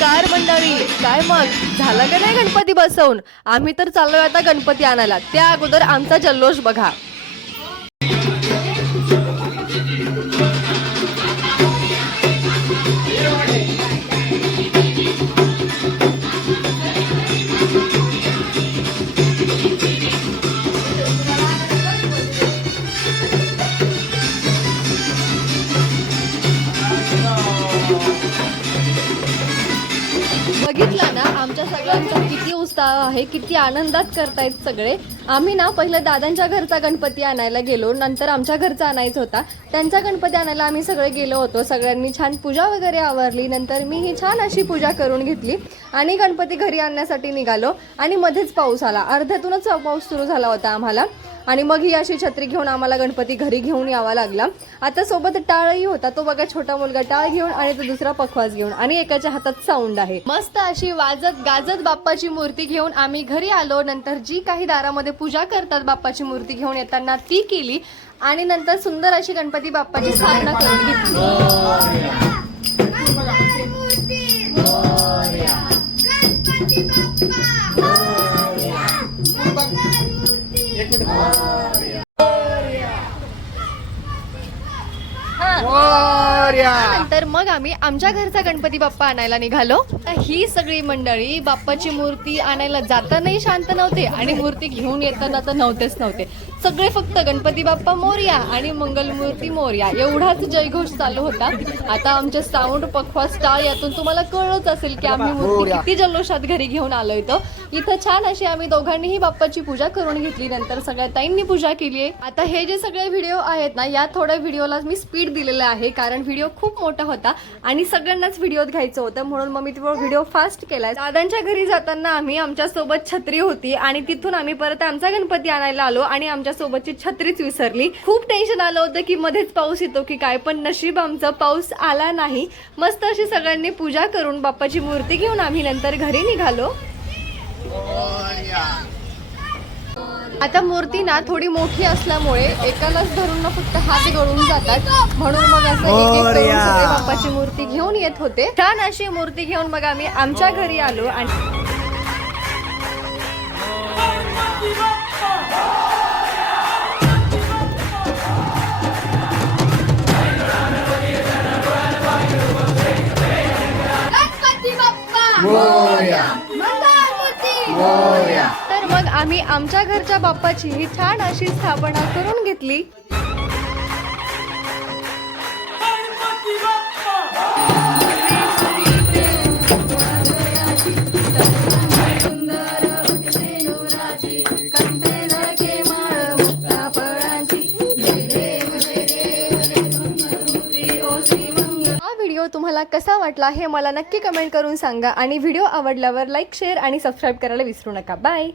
नमस्कार मंडळी काय मग? झालं का नाही गणपती बसवून? आम्ही तर चाललोय आता गणपती आणायला. त्या अगोदर आमचा जल्लोष बघा. बघितला ना आमच्या सगळ्यांचा किती उत्साह आहे किती आनंदात करतायत सगळे. आम्ही ना पहिलं दादांच्या घरचा गणपती आणायला गेलो नंतर आमच्या घरचा आणायचा होता. त्यांचा गणपती आणायला आम्ही सगळे गेलो होतो सगळ्यांनी छान पूजा वगैरे आवरली नंतर मी ही छान अशी पूजा करून घेतली आणि गणपती घरी आणण्यासाठी निघालो आणि मध्येच पाऊस आला. अर्ध्यातूनच पाऊस सुरू झाला होता आम्हाला. आणि मग ही अशी छत्री घेऊन आम्हाला गणपती घरी घेऊन यावा लागला. आता सोबत टाळही होता. तो बघा छोटा मुलगा टाळ घेऊन आणि तो दुसरा पखवाज घेऊन. आणि एकाच्या हातात साऊंड आहे. मस्त अशी वाजत गाजत बाप्पाची मूर्ती घेऊन आम्ही घरी आलो. नंतर जी काही दारामध्ये पूजा करतात बाप्पाची मूर्ती घेऊन येताना ती केली. आणि नंतर सुंदर अशी गणपती बाप्पाची स्थापना करून घेतली. नंतर मग आम्ही आमच्या घरचा गणपती बाप्पा आणायला निघालो. तर ही सगळी मंडळी बाप्पाची मूर्ती आणायला जातानाही शांत नव्हते आणि मूर्ती घेऊन येताना तर नव्हतेच नव्हते. सगळे फक्त गणपती बाप्पा मोर्या आणि मंगलमूर्ती मोर्या. एवढाच जयघोष चालू होता. आता आमचे साऊंड पखवा स्टार यातून तुम्हाला कळलंच असेल की आम्ही मूर्ती किती जल्लोषात घरी घेऊन आलोय तर इथं छान अशी आम्ही दोघांनीही बाप्पाची पूजा करून घेतली. नंतर सगळ्या ताईंनी पूजा केली आहे. आता हे जे सगळे व्हिडिओ आहेत ना या थोड्या व्हिडिओला मी स्पीड दिलेलं आहे कारण व्हिडिओ खूप मोठा होता आणि सगळ्यांनाच व्हिडिओ घ्यायचं होतं. म्हणून मग मी तो व्हिडिओ फास्ट केलाय. दादांच्या घरी जाताना आम्ही आमच्यासोबत छत्री होती आणि तिथून आम्ही परत आमचा गणपती आणायला आलो आणि आमच्या सोबतची छत्रीच विसरली. खूप टेन्शन आलं होतं की मध्येच पाऊस येतो की काय पण नशीब आमचं पाऊस आला नाही. मस्त अशी सगळ्यांनी पूजा करून बाप्पाची मूर्ती घेऊन आम्ही नंतर घरी निघालो. आता मूर्ती ना थोडी मोठी असल्यामुळे एकालाच धरून ना फक्त हात गळून जातात. म्हणून मग असं एक एक करून सगळे बाप्पाची मूर्ती घेऊन येत होते. छान अशी मूर्ती घेऊन मग आम्ही आमच्या घरी आलो आणि तर मग आम्ही आमच्या घरच्या बाप्पाची ही छान अशी स्थापना करून घेतली. हा तुम्हाला कसा वाटला हे मला नक्की कमेंट करून सांगा. आणि व्हिडिओ आवडल्यावर लाईक शेअर आणि सबस्क्राईब करायला विसरू नका. बाय